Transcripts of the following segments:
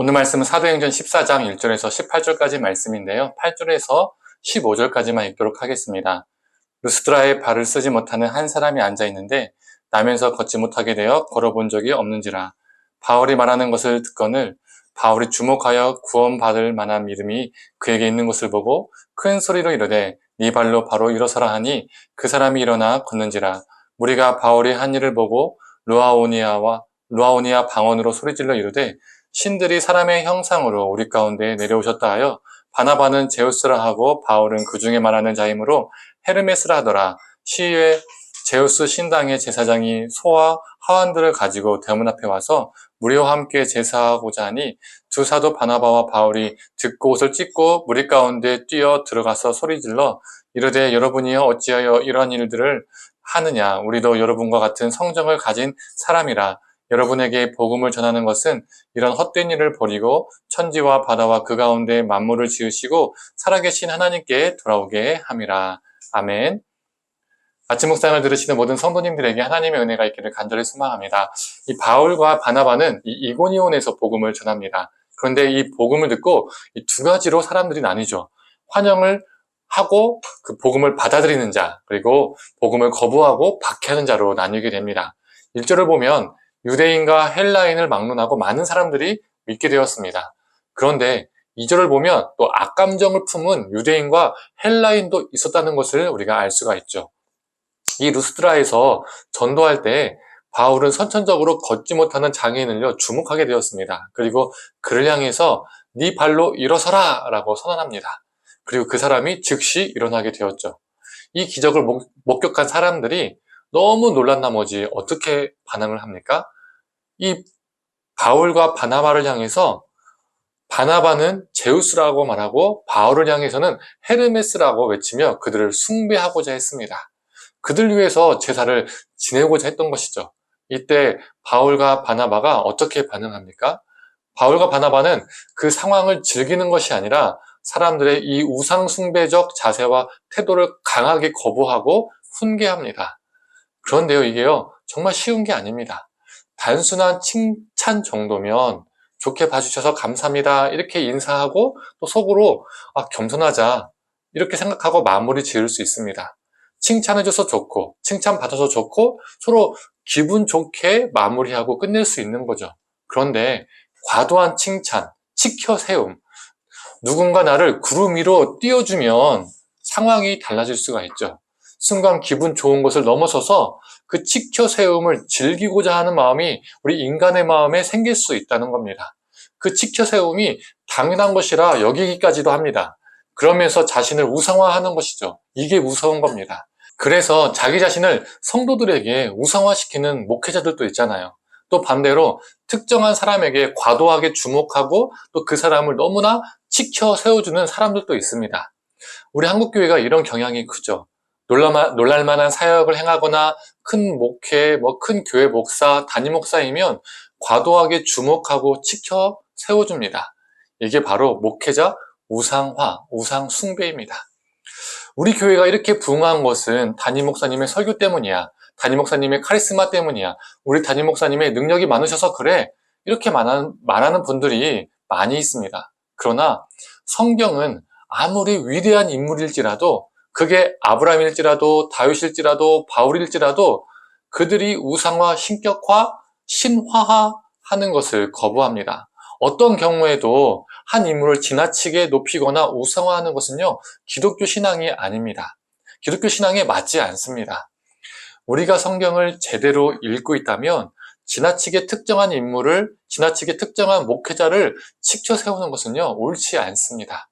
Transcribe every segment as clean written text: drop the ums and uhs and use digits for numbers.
오늘 말씀은 사도행전 14장 1절에서 18절까지 말씀인데요. 8절에서 15절까지만 읽도록 하겠습니다. 루스드라에 발을 쓰지 못하는 한 사람이 앉아 있는데 나면서 걷지 못하게 되어 걸어본 적이 없는지라. 바울이 말하는 것을 듣거늘 바울이 주목하여 구원받을 만한 믿음이 그에게 있는 것을 보고 큰 소리로 이르되 네 발로 바로 일어서라 하니 그 사람이 일어나 걷는지라. 무리가 바울이 한 일을 보고 루아오니아 방언으로 소리질러 이르되 신들이 사람의 형상으로 우리 가운데 내려오셨다 하여 바나바는 제우스라 하고 바울은 그 중에 말하는 자이므로 헤르메스라 하더라. 시위에 제우스 신당의 제사장이 소와 하완들을 가지고 대문 앞에 와서 무리와 함께 제사하고자 하니 두 사도 바나바와 바울이 듣고 옷을 찢고 무리 가운데 뛰어 들어가서 소리질러 이르되 여러분이여 어찌하여 이러한 일들을 하느냐. 우리도 여러분과 같은 성정을 가진 사람이라. 여러분에게 복음을 전하는 것은 이런 헛된 일을 버리고 천지와 바다와 그 가운데 만물을 지으시고 살아계신 하나님께 돌아오게 함이라. 아멘. 아침 묵상을 들으시는 모든 성도님들에게 하나님의 은혜가 있기를 간절히 소망합니다. 이 바울과 바나바는 이 이고니온에서 복음을 전합니다. 그런데 이 복음을 듣고 이 두 가지로 사람들이 나뉘죠. 환영을 하고 그 복음을 받아들이는 자, 그리고 복음을 거부하고 박해하는 자로 나뉘게 됩니다. 1절을 보면 유대인과 헬라인을 막론하고 많은 사람들이 믿게 되었습니다. 그런데 2절을 보면 또 악감정을 품은 유대인과 헬라인도 있었다는 것을 우리가 알 수가 있죠. 이 루스드라에서 전도할 때 바울은 선천적으로 걷지 못하는 장애인을요 주목하게 되었습니다. 그리고 그를 향해서 네 발로 일어서라 라고 선언합니다. 그리고 그 사람이 즉시 일어나게 되었죠. 이 기적을 목격한 사람들이 너무 놀란 나머지 어떻게 반응을 합니까? 이 바울과 바나바를 향해서 바나바는 제우스라고 말하고 바울을 향해서는 헤르메스라고 외치며 그들을 숭배하고자 했습니다. 그들 위해서 제사를 지내고자 했던 것이죠. 이때 바울과 바나바가 어떻게 반응합니까? 바울과 바나바는 그 상황을 즐기는 것이 아니라 사람들의 이 우상숭배적 자세와 태도를 강하게 거부하고 훈계합니다. 그런데요, 이게요, 정말 쉬운 게 아닙니다. 단순한 칭찬 정도면 좋게 봐주셔서 감사합니다. 이렇게 인사하고 또 속으로 겸손하자. 이렇게 생각하고 마무리 지을 수 있습니다. 칭찬해줘서 좋고, 칭찬받아서 좋고, 서로 기분 좋게 마무리하고 끝낼 수 있는 거죠. 그런데 과도한 칭찬, 치켜세움, 누군가 나를 구름 위로 띄워주면 상황이 달라질 수가 있죠. 순간 기분 좋은 것을 넘어서서 그 치켜세움을 즐기고자 하는 마음이 우리 인간의 마음에 생길 수 있다는 겁니다. 그 치켜세움이 당연한 것이라 여기기까지도 합니다. 그러면서 자신을 우상화하는 것이죠. 이게 무서운 겁니다. 그래서 자기 자신을 성도들에게 우상화시키는 목회자들도 있잖아요. 또 반대로 특정한 사람에게 과도하게 주목하고 또 그 사람을 너무나 치켜 세워주는 사람들도 있습니다. 우리 한국교회가 이런 경향이 크죠. 놀랄만한 사역을 행하거나 큰 목회, 큰 교회 목사, 담임 목사이면 과도하게 주목하고 치켜 세워줍니다. 이게 바로 목회자 우상화, 우상숭배입니다. 우리 교회가 이렇게 부흥한 것은 담임 목사님의 설교 때문이야. 담임 목사님의 카리스마 때문이야. 우리 담임 목사님의 능력이 많으셔서 그래. 이렇게 말하는 분들이 많이 있습니다. 그러나 성경은 아무리 위대한 인물일지라도 그게 아브라함일지라도 다윗일지라도 바울일지라도 그들이 우상화, 신격화, 신화하는 것을 거부합니다. 어떤 경우에도 한 인물을 지나치게 높이거나 우상화하는 것은요, 기독교 신앙이 아닙니다. 기독교 신앙에 맞지 않습니다. 우리가 성경을 제대로 읽고 있다면 지나치게 특정한 인물을, 지나치게 특정한 목회자를 치켜 세우는 것은요, 옳지 않습니다.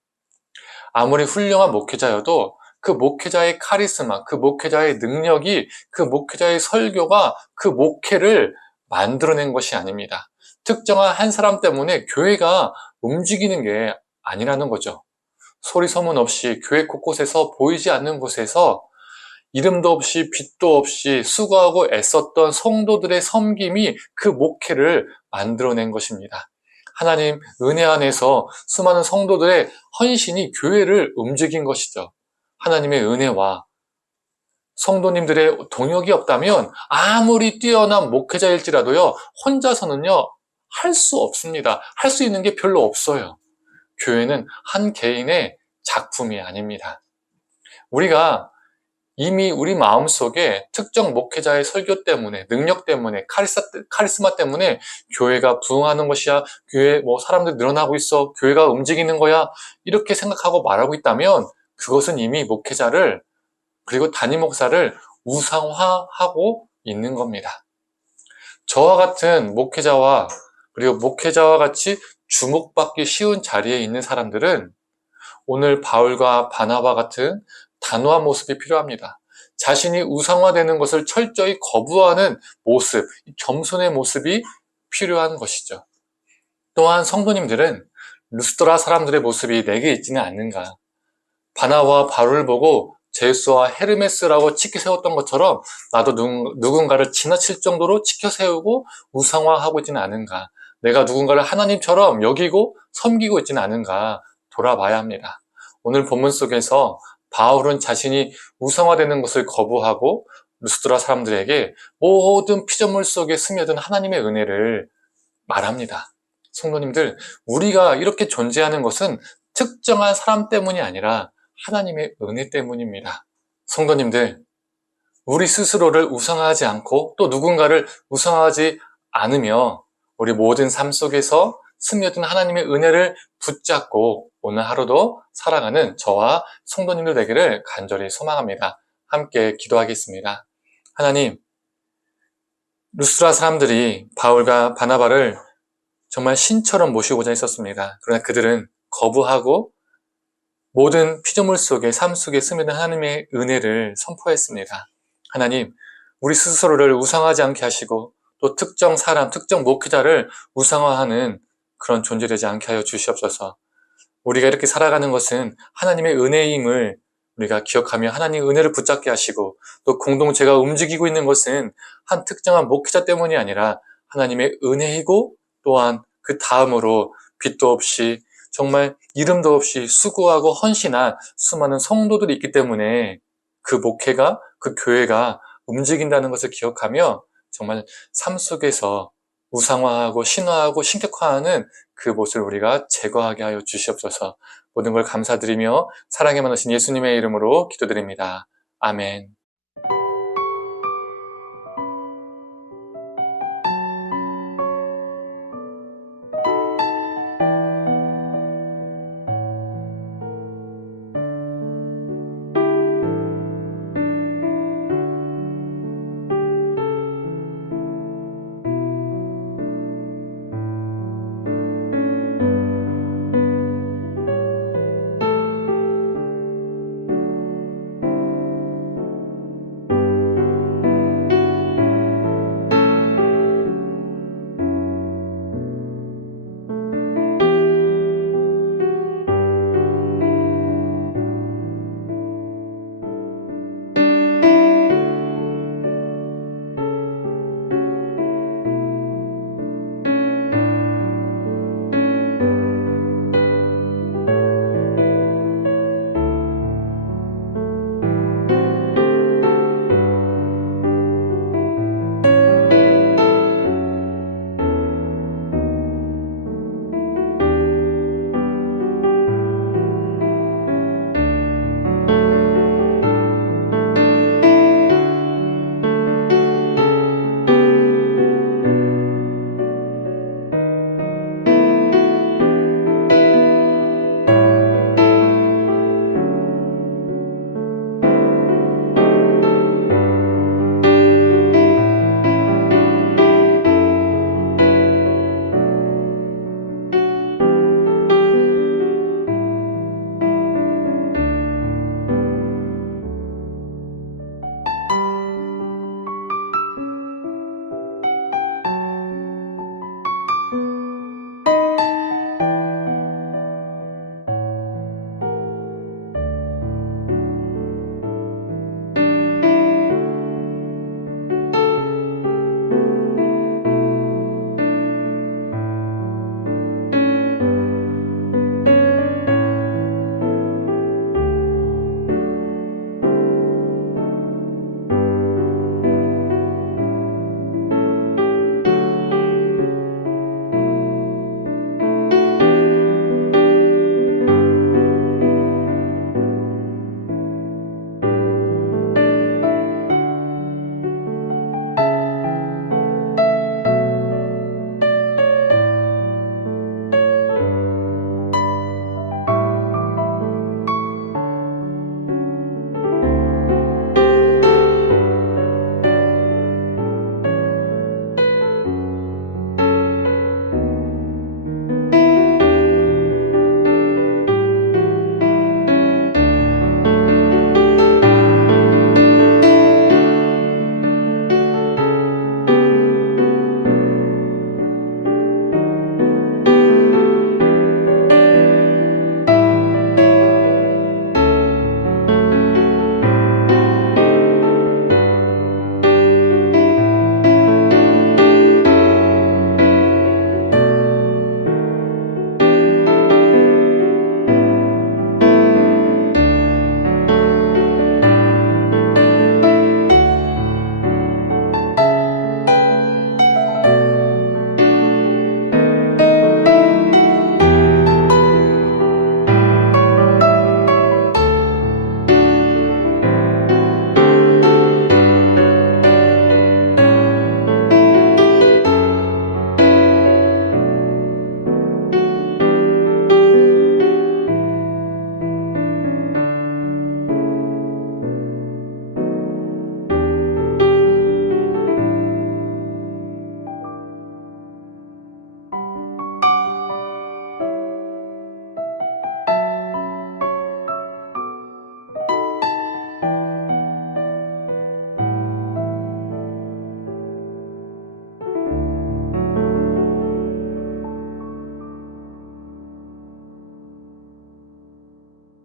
아무리 훌륭한 목회자여도 그 목회자의 카리스마, 그 목회자의 능력이, 그 목회자의 설교가 그 목회를 만들어낸 것이 아닙니다. 특정한 한 사람 때문에 교회가 움직이는 게 아니라는 거죠. 소리 소문 없이 교회 곳곳에서 보이지 않는 곳에서 이름도 없이 빛도 없이 수고하고 애썼던 성도들의 섬김이 그 목회를 만들어낸 것입니다. 하나님 은혜 안에서 수많은 성도들의 헌신이 교회를 움직인 것이죠. 하나님의 은혜와 성도님들의 동역이 없다면 아무리 뛰어난 목회자일지라도요, 혼자서는요, 할 수 없습니다. 할 수 있는 게 별로 없어요. 교회는 한 개인의 작품이 아닙니다. 우리가 이미 우리 마음속에 특정 목회자의 설교 때문에, 능력 때문에, 카리스마 때문에 교회가 부흥하는 것이야, 교회 사람들이 늘어나고 있어, 교회가 움직이는 거야, 이렇게 생각하고 말하고 있다면 그것은 이미 목회자를, 그리고 담임 목사를 우상화하고 있는 겁니다. 저와 같은 목회자와, 그리고 목회자와 같이 주목받기 쉬운 자리에 있는 사람들은 오늘 바울과 바나바 같은 단호한 모습이 필요합니다. 자신이 우상화되는 것을 철저히 거부하는 모습, 겸손의 모습이 필요한 것이죠. 또한 성도님들은 루스드라 사람들의 모습이 내게 있지는 않는가. 바나바와 바울을 보고 제우스와 헤르메스라고 치켜 세웠던 것처럼 나도 누군가를 지나칠 정도로 치켜 세우고 우상화하고 있지는 않은가. 내가 누군가를 하나님처럼 여기고 섬기고 있지는 않은가 돌아봐야 합니다. 오늘 본문 속에서 바울은 자신이 우상화되는 것을 거부하고 루스드라 사람들에게 모든 피조물 속에 스며든 하나님의 은혜를 말합니다. 성도님들, 우리가 이렇게 존재하는 것은 특정한 사람 때문이 아니라 하나님의 은혜 때문입니다. 성도님들, 우리 스스로를 우상화하지 않고 또 누군가를 우상화하지 않으며 우리 모든 삶 속에서 스며든 하나님의 은혜를 붙잡고 오늘 하루도 살아가는 저와 성도님들 되기를 간절히 소망합니다. 함께 기도하겠습니다. 하나님, 루스드라 사람들이 바울과 바나바를 정말 신처럼 모시고자 했었습니다. 그러나 그들은 거부하고 모든 피조물 속에 삶 속에 스며든 하나님의 은혜를 선포했습니다. 하나님, 우리 스스로를 우상하지 않게 하시고 또 특정 사람, 특정 목회자를 우상화하는 그런 존재되지 않게 하여 주시옵소서. 우리가 이렇게 살아가는 것은 하나님의 은혜임을 우리가 기억하며 하나님의 은혜를 붙잡게 하시고 또 공동체가 움직이고 있는 것은 한 특정한 목회자 때문이 아니라 하나님의 은혜이고 또한 그 다음으로 빛도 없이 정말 이름도 없이 수고하고 헌신한 수많은 성도들이 있기 때문에 그 목회가, 그 교회가 움직인다는 것을 기억하며 정말 삶 속에서 우상화하고 신화하고 신격화하는 그 모습을 우리가 제거하게 하여 주시옵소서. 모든 걸 감사드리며 사랑에 많으신 예수님의 이름으로 기도드립니다. 아멘.